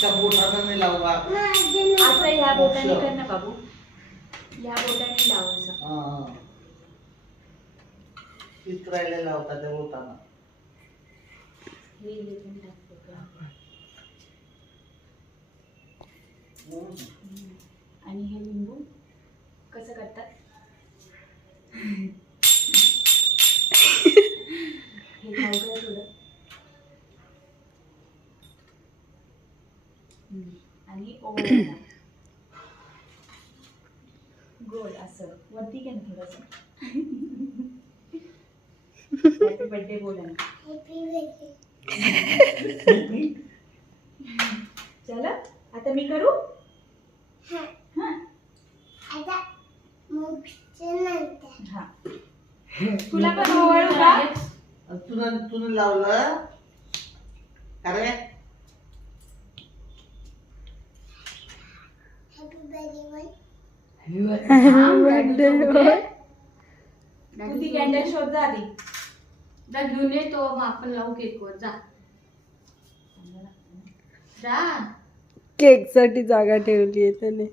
त्या बोटानं नाही लावला. असं ह्या बोटाने कर ना बाबू, ह्या बोटाने लावायचं. हा इतरायला लावता त्या बोटानं. हे पण टाकतो का? आणि हे लिंबू कसं करतात? हे खाऊ का थोडं? आणि ओवाळा गोल असं वरती घे ना थोडंसं. हॅपी बर्थडे बोला ना. चला आता मी करू. हा तुला पण ओवाळू का? तुला लावलं अरे तू ती कॅन्डल शोध जा आधी. जा घेऊन ये तो, मग आपण लावू केक वर. जा जा. केक साठी जागा ठेवली आहे त्याने.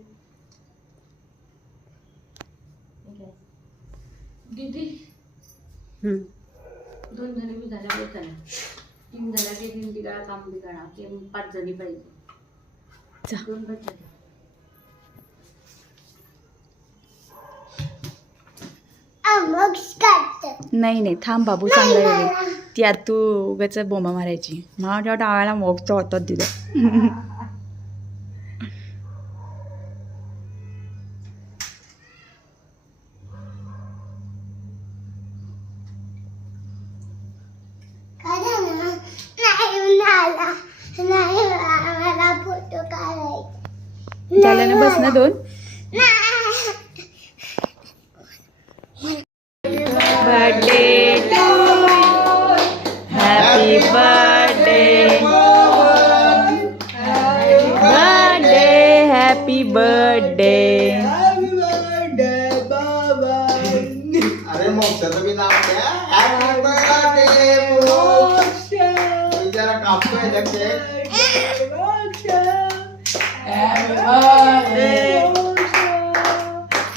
दीदी 2 जणी मी झाल्या बरं त्याला. 3 झाल्या की 3 ठिकाणा काम ठिकाणा ते 5 जणी पाहिजे. 2 बच्चे. नाही नाही थांब बाबू, चांगलं आहे. ती आता तू उगाच बोंबा मारायची. माझ्या डाव्याला मोगचा होता दिलं. झालं ना, बस ना 2. Birthday to happy birthday birthday happy birthday. अरे मोक्षाचं बी नाव द्या. हॅपी बर्थडे मोक्ष. जरा कापतोय ना केक.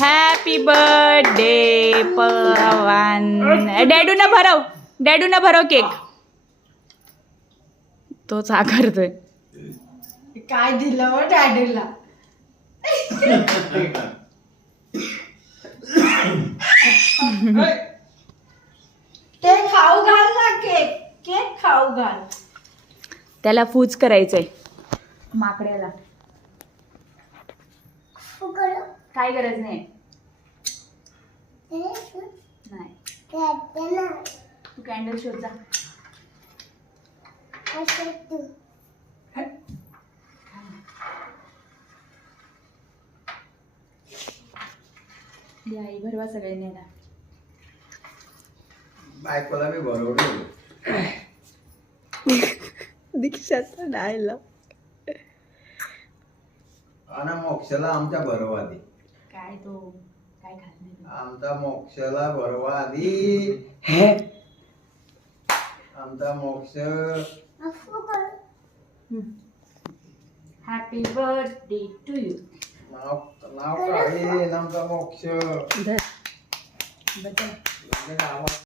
हॅपी बर्थडे पवन. डॅडू ना भरव केक. तोच हा करतोय. काय दिलं व डॅडीला? ते खाऊ घाल ना, केक केक खाऊ घाल. त्याला फूज करायचंय माकड्याला. काय गरज नाही. नाही तू कॅन्डल शोध जा. आई भरवा सगळ्यांनी आता. बायकोला बी भरवलं. दीक्षाचा डायलॉग. आणि मोक्षाला आमच्या भरवा दे. काय तो काय खात नाही. आमचा मोक्षाला भरवा आधी. आमचा Moksh. Happy birthday to you. नाव काढेल आमचा मोक्ष. बच्चा